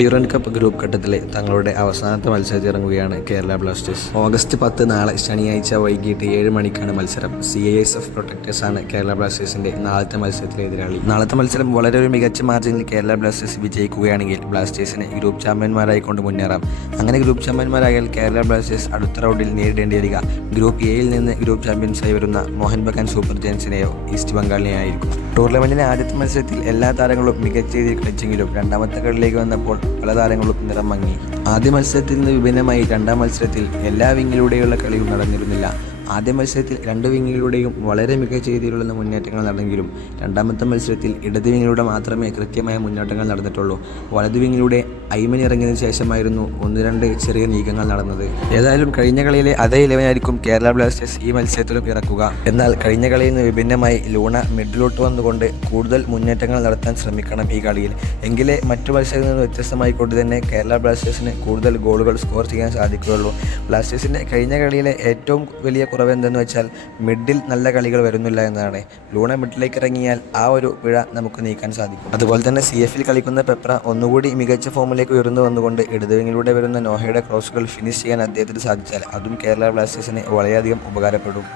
Durand cup group ഘട്ടത്തിലെ തങ്ങളുടെ അവസാനത്തെ മത്സരത്തിൽ ഇറങ്ങുകയാണ് കേരള ബ്ലാസ്റ്റേഴ്സ്. ഓഗസ്റ്റ് പത്ത് നാളെ ശനിയാഴ്ച വൈകിട്ട് ഏഴ് മണിക്കാണ് മത്സരം. C I S F protectors ആണ് കേരള ബ്ലാസ്റ്റേഴ്സിന്റെ നാളത്തെ മത്സരത്തിലെ എതിരാളി. നാളത്തെ മത്സരം വളരെ ഒരു മികച്ച മാർജിനിൽ കേരള ബ്ലാസ്റ്റേഴ്സ് വിജയിക്കുകയാണെങ്കിൽ ബ്ലാസ്റ്റേഴ്സിനെ ഗ്രൂപ്പ് ചാമ്പ്യന്മാരായി കൊണ്ട് മുന്നേറാം. അങ്ങനെ ഗ്രൂപ്പ് ചാമ്പ്യന്മാരായാൽ കേരള ബ്ലാസ്റ്റേഴ്സ് അടുത്ത റൗണ്ടിൽ നേരിടേണ്ടി വരിക ഗ്രൂപ്പ് എയിൽ നിന്ന് ഗ്രൂപ്പ് ചാമ്പ്യൻസായി വരുന്ന മോഹൻ ബഗാൻ സൂപ്പർ ജയൻസിനെയോ ഈസ്റ്റ് ബംഗാളിനെയോ ആയിരിക്കും. ടൂർണമെന്റിലെ ആദ്യത്തെ മത്സരത്തിൽ എല്ലാ താരങ്ങളും മികച്ച രീതിയിൽ കളിച്ചെങ്കിലും രണ്ടാമത്തെ കളിയിലേക്ക് വന്നപ്പോൾ പല താരങ്ങളും നിറം മങ്ങി. ആദ്യ മത്സരത്തിൽ നിന്ന് വിഭിന്നമായി രണ്ടാം മത്സരത്തിൽ എല്ലാ വിങ്ങിലൂടെയുള്ള കളിയും നടന്നിരുന്നില്ല. ആദ്യ മത്സരത്തിൽ രണ്ട് വിങ്ങിലൂടെയും വളരെ മികച്ച രീതിയിലുള്ള മുന്നേറ്റങ്ങൾ നടന്നെങ്കിലും രണ്ടാമത്തെ മത്സരത്തിൽ ഇടത് വിങ്ങിലൂടെ മാത്രമേ കൃത്യമായ മുന്നേറ്റങ്ങൾ നടന്നിട്ടുള്ളൂ. വലത് വിങ്ങിലൂടെ ഐമൻ ഇറങ്ങിയതിനു ശേഷമായിരുന്നു ഒന്ന് രണ്ട് ചെറിയ നീക്കങ്ങൾ നടന്നത്. ഏതായാലും കഴിഞ്ഞ കളിയിലെ അതേ ഇലവനായിരിക്കും കേരള ബ്ലാസ്റ്റേഴ്സ് ഈ മത്സരത്തിലും ഇറക്കുക. എന്നാൽ കഴിഞ്ഞ കളിയിൽ നിന്ന് വിഭിന്നമായി ലൂണ മിഡിലോട്ട് വന്നുകൊണ്ട് കൂടുതൽ മുന്നേറ്റങ്ങൾ നടത്താൻ ശ്രമിക്കണം ഈ കളിയിൽ. എങ്കിലേ മറ്റു മത്സരങ്ങളിൽ നിന്ന് വ്യത്യസ്തമായി കൊണ്ട് തന്നെ കേരള ബ്ലാസ്റ്റേഴ്സിന് കൂടുതൽ ഗോളുകൾ സ്കോർ ചെയ്യാൻ സാധിക്കുകയുള്ളൂ. ബ്ലാസ്റ്റേഴ്സിന്റെ കഴിഞ്ഞ കളിയിലെ ഏറ്റവും വലിയ കുറവ് എന്തെന്ന് വെച്ചാൽ മിഡിൽ നല്ല കളികൾ വരുന്നില്ല എന്നതാണ്. ലൂണ മിഡിലേക്ക് ഇറങ്ങിയാൽ ആ ഒരു പിഴ നമുക്ക് നീക്കാൻ സാധിക്കും. അതുപോലെ തന്നെ സി എഫിൽ കളിക്കുന്ന പെപ്ര ഒന്നുകൂടി മികച്ച ഫോമിലേക്ക് ഉയർന്നു വന്നുകൊണ്ട് ഇടതുവിങ്ങിലൂടെ വരുന്ന നോഹയുടെ ക്രോസുകൾ ഫിനിഷ് ചെയ്യാൻ അദ്ദേഹത്തിന് സാധിച്ചാൽ അതും കേരള ബ്ലാസ്റ്റേഴ്സിന് വളരെയധികം ഉപകാരപ്പെടും.